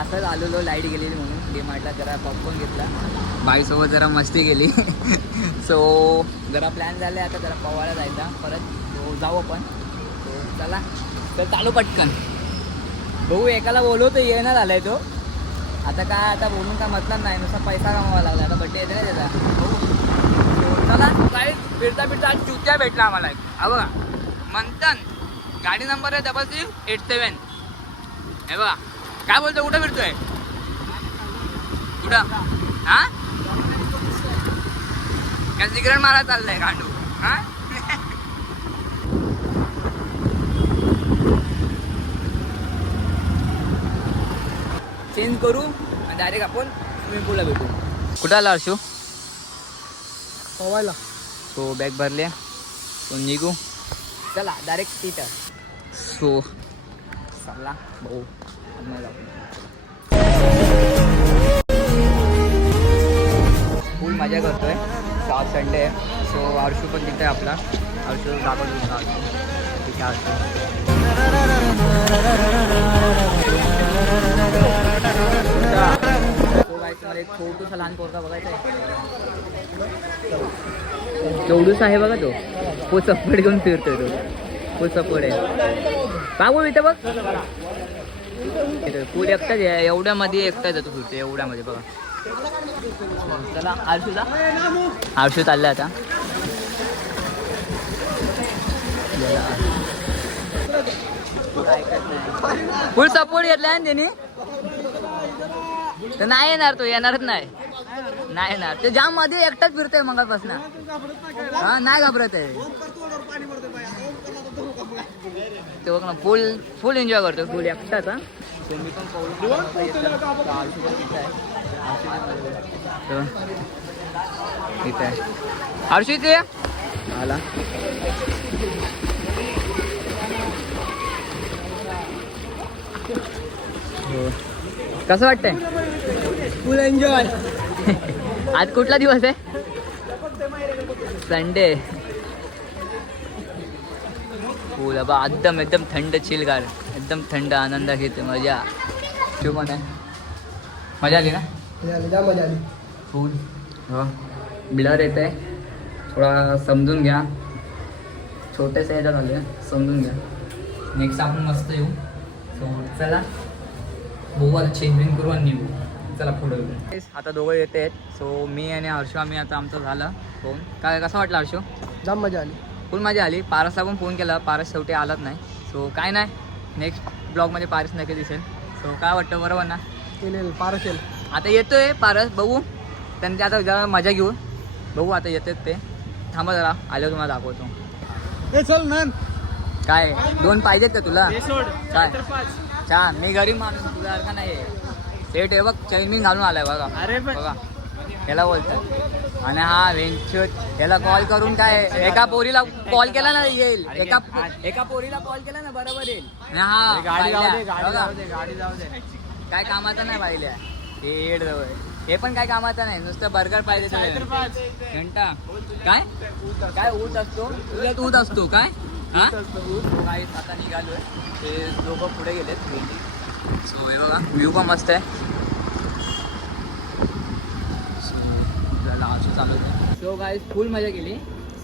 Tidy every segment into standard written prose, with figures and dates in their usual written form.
असंच आलेलो लाईट गेलेली म्हणून डीमार्टला जरा पॉपकॉर्न घेतला, बाईसोबत जरा मस्ती केली. सो जरा प्लॅन झाले आता जरा पवायला जायचा परत, तो जाऊ आपण. तो चला तर चालू पटकन. भाऊ एकाला बोलवतो येणार आलाय तो, आता काय आता बोलून काय मतलब नाही, नुसता पैसा कमावा लागला. आता बड्डे येते ना त्याचा. चला काय फिरता फिरता आज चुत्या भेटला आम्हाला. हा बघा मंथन, गाडी नंबर आहे WC87. हे बघा काय बोलतो, कुठं फिरतोय कुठं? हा काय सिगरेट मारा चाललंय गांडू? हा चेंज करू आणि डायरेक्ट आपण स्विमिंग पूलला भेटू. कुठं आला अर्शू? पवायला. सो बॅग भरले, सो निघू. चला डायरेक्ट तिथं. सो चला भाऊ फुल मजा करतोय. आज संडे आहे, सो अर्शू पण तिथे आहे आपला. अर्शू दाखवतो तिथे अर्शू. तो काय तुम्हाला एक छोटूसा लहान पोरगा बघायचा आहे. केवढूसा आहे बघा तो चप्पड घेऊन फिरतोय तो. फुल सपोर्ट आहे. बाबू इथे बघ, फुल एकटाच आहे. एवढ्यामध्ये एकटाच आहे तो फिरतो एवढ्यामध्ये बघा. चला आरशू चाललाय आता. फुल सपोर्ट घेतलाय ना त्यांनी, तर नाही येणार तो, येणारच नाही येणार. ते जाम मध्ये एकटाच फिरतोय मगापासून. हा नाही घाबरत आहे ते बघ ना. फुल एन्जॉय करतो, फुल एकटाच. हा मी पण इथे आहे हर्षू, इथे आला. हो कसं वाटतंय? फुल एन्जॉय. आज कुठला दिवस आहे? संडे. फुल बा एकदम थंड चिलगार, एकदम थंड आनंद घेते. मजा शिव पण आहे. मजा आली ना? मजा आली फुल. हो ब्लर येत आहे, थोडा समजून घ्या. छोटेसे ह्याच्यात आले, समजून घ्या. नेक्स्ट आपण मस्त येऊ. सो चला बघू आता चेंजिंग करू आणि निघू. चला पुढे. आता दोघं येत आहेत. सो मी आणि हर्षू आम्ही आता आमचं झालं फोन. काय कसं वाटलं हर्षू? जाम मजा आली. फुल मजा आली. पारसला पण फोन केला, पारस शेवटी आलाच नाही. सो काय नाही, नेक्स्ट ब्लॉगमध्ये पारस नक्की दिसेल. सो काय वाटतं बरोबर ना? पारस येईल आता येतोय पारस, बघू त्यांची आता जरा मजा घेऊ. बघू आता येतात ते. थांबा जरा, आल्यावर तुम्हाला दाखवतो. चल ना. काय 2 पाहिजेत का तुला? काय छान, मी गरीब माणूस तुझा सारखा नाही आहे. सेट आहे बघ, चैनमिंग घालून आलाय बघा. अरे बघा याला बोलतात. आणि हा वेंचर याला कॉल करून काय एका पोरीला कॉल केला ना येईल. एका पोरीला कॉल केला ना बरोबर येईल. हा गाडी जाऊ दे, गाडी जाऊ दे. काय कामाचं नाही पाहिल्या. हे जवळ हे पण काय कामाचं नाही, नुसतं बर्गर पाहिजे. घंटा काय काय ऊस असतो तुझ्यात, ऊस असतो काय? हा काही आता निघालोय. ते दोघं पुढे गेलेत. सो हे बघा व्ह्यू पण मस्त आहे. चालू आहे. सो गाईज फुल मजा केली.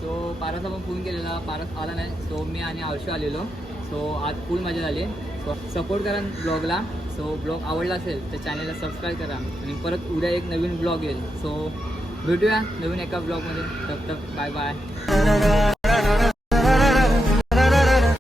सो पारसला पण फोन केलेला, पारस आला नाही. सो मी आणि हर्षू आलेलो. सो आज फुल मजा झाली. सो सपोर्ट करा ब्लॉगला. सो ब्लॉग आवडला असेल तर चॅनलला सबस्क्राईब करा. आणि परत उद्या एक नवीन ब्लॉग येईल. सो भेटूया नवीन एका ब्लॉगमध्ये. तब तक बाय बाय.